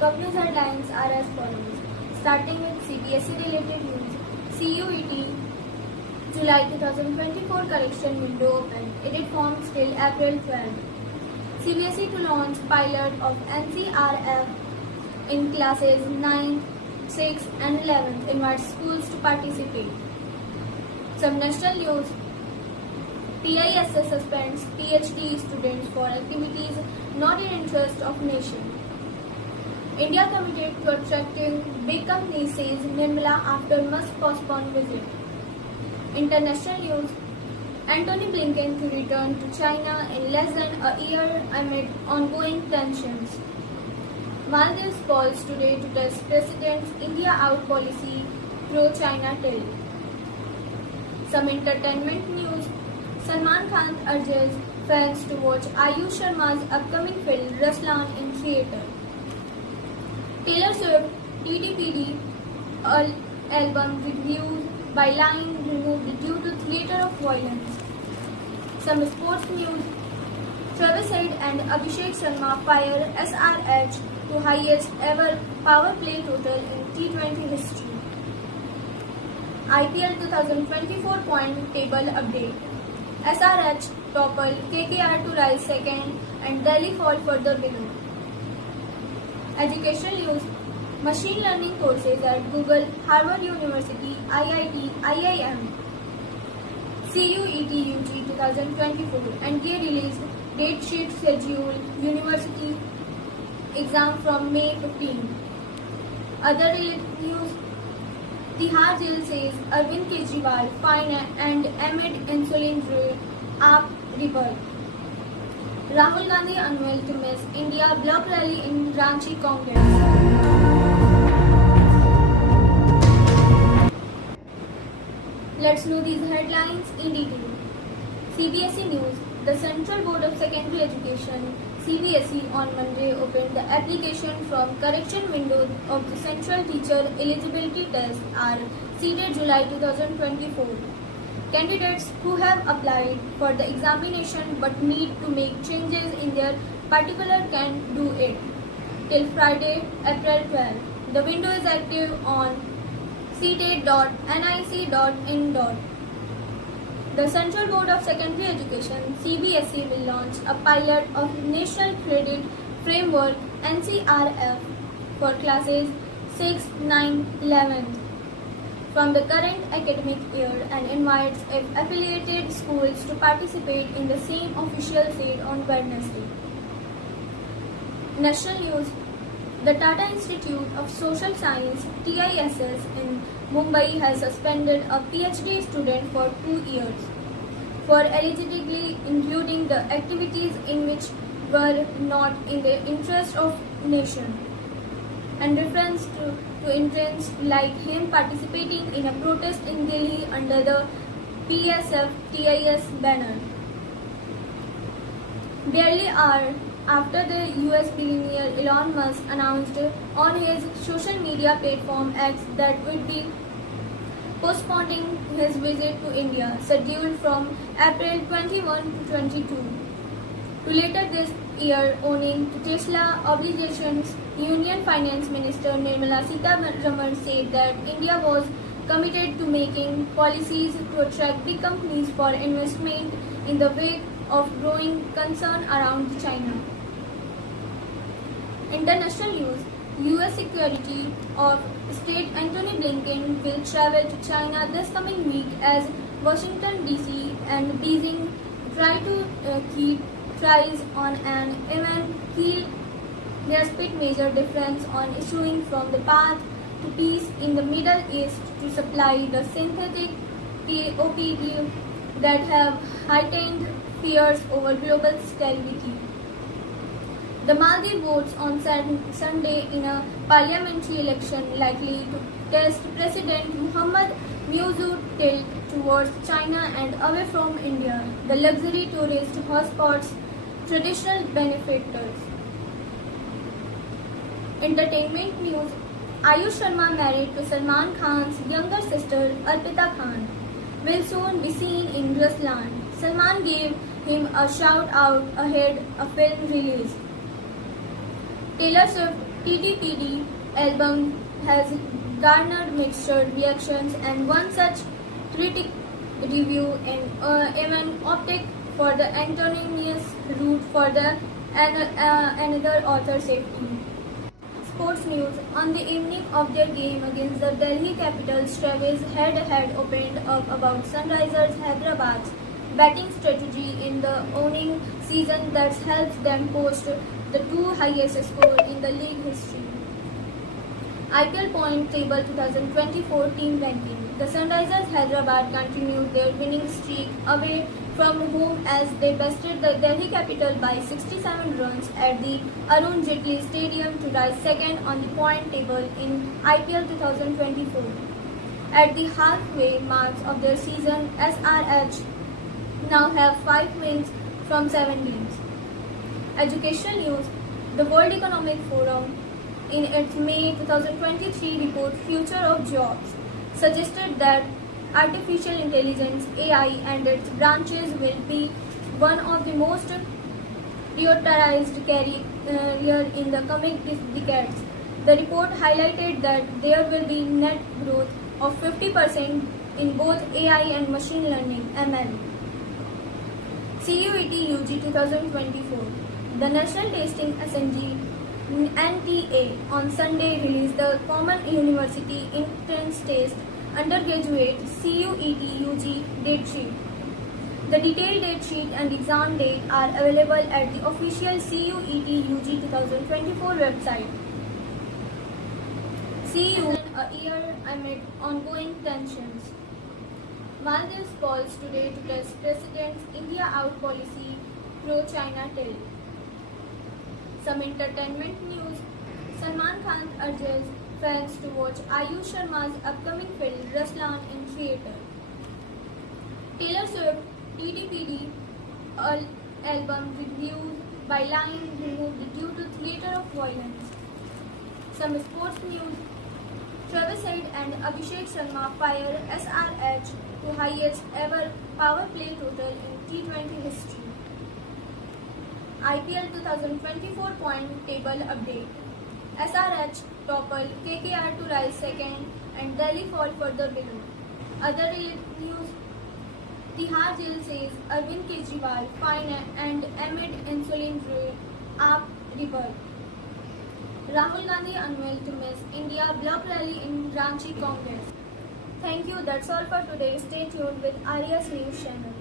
Top news headlines are as follows. Starting with CBSE related news. CUET July 2024 correction window open. Edit form till April 12. CBSE to launch pilot of NCRF in classes 9, 6 and 11th. Invites schools to participate. Some national news. TISS suspends PhD students for activities not in interest of nation. India committed to attracting big companies, says Nirmala after must postpone visit. International news. Antony Blinken to return to China in less than a year amid ongoing tensions. Maldives calls today to test President's India out policy, pro-China tilt. Some entertainment news. Salman Khan urges fans to watch Ayush Sharma's upcoming film Ruslan in theatre. Taylor Swift TTPD album reviewed by Line removed due to theatre of violence. Some sports news. Travis Head and Abhishek Sharma fire SRH to highest ever power play total in T20 history. IPL 2024 point table update. SRH topple KKR to rise second and Delhi fall further below. Education news. Machine learning courses at Google, Harvard University, IIT, IIM. CUET UG 2024 NBA released date sheet schedule. University exam from May 15. Other related news. Tihar jail says Arvind Kejriwal fine and amid insulin drill app rebirth. Rahul Gandhi unveil to miss India block rally in Ranchi Congress. Let's know these headlines in detail. CBSE News. The Central Board of Secondary Education CBSE on Monday opened the application from correction window of the Central Teacher Eligibility Test are seeded July 2024. Candidates who have applied for the examination but need to make changes in their particular can do it till Friday, April 12. The window is active on ctate.nic.in. The Central Board of Secondary Education CBSE will launch a pilot of National Credit Framework NCRF for classes 6, 9, 11 from the current academic year and invites affiliated schools to participate in the same, official said on Wednesday. National news. The Tata Institute of Social Science TISS in Mumbai has suspended a PhD student for 2 years for allegedly including the activities in which were not in the interest of nation and reference to interns like him participating in a protest in Delhi under the PSF-TIS banner. Barely hour after the US billionaire Elon Musk announced on his social media platform X that would be postponing his visit to India, scheduled from April 21 to 22, to later this year owning to Tesla obligations. Union Finance Minister Nirmala Sitharaman said that India was committed to making policies to attract big companies for investment in the wake of growing concern around China. International news. US Secretary of State Antony Blinken will travel to China this coming week as Washington DC and Beijing try to keep ties on an even keel. Their speak major difference on issuing from the path to peace in the Middle East to supply the synthetic OPD that have heightened fears over global stability. The Maldives votes on Sunday in a parliamentary election likely to test President Muhammad Muizzu tilt towards China and away from India, the luxury tourist hotspots, traditional benefactors. Entertainment news. Ayush Sharma married to Salman Khan's younger sister Arpita Khan will soon be seen in Ruslan. Salman gave him a shout out ahead of film release. Taylor Swift TTPD album has garnered mixed reactions, and one such critic review in Evan opted for the Antonius route for the another author safety. Sports news. On the evening of their game against the Delhi Capitals, Travis head opened up about Sunrisers Hyderabad's batting strategy in the owning season that helps them post the two highest score in the league history. IPL point table 2024 team ranking. The Sunrisers Hyderabad continued their winning streak away from home as they bested the Delhi Capital by 67 runs at the Arun Jaitley Stadium to rise second on the point table in IPL 2024. At the halfway marks of their season, SRH now have 5 wins from 7 games. Education news. The World Economic Forum in its May 2023 report Future of Jobs suggested that artificial intelligence (AI) and its branches will be one of the most prioritized career in the coming decades. The report highlighted that there will be net growth of 50% in both AI and machine learning (ML). CUET UG 2024. The National Testing Agency (NTA) on Sunday released the Common University Entrance Test Undergraduate CUET UG date sheet. The detailed date sheet and exam date are available at the official CUET UG 2024 website. CU a year amid ongoing tensions. Maldives calls today to test President's India out policy pro-China tilt. Some entertainment news. Salman Khan urges fans to watch Ayush Sharma's upcoming film Ruslan in theatre. Taylor Swift TTPD album reviewed by Line removed due to theatre of violence. Some sports news. Travis Head and Abhishek Sharma fire SRH to highest ever power play total in T20 history. IPL 2024 point table update. SRH topple KKR to rise second and Delhi fall further below. Other news. Tihar jail says Arvind Kejriwal fine and amid insulin app rebirth. Rahul Gandhi unveiled to miss India block rally in Ranchi Congress. Thank you. That's all for today. Stay tuned with Aria's news channel.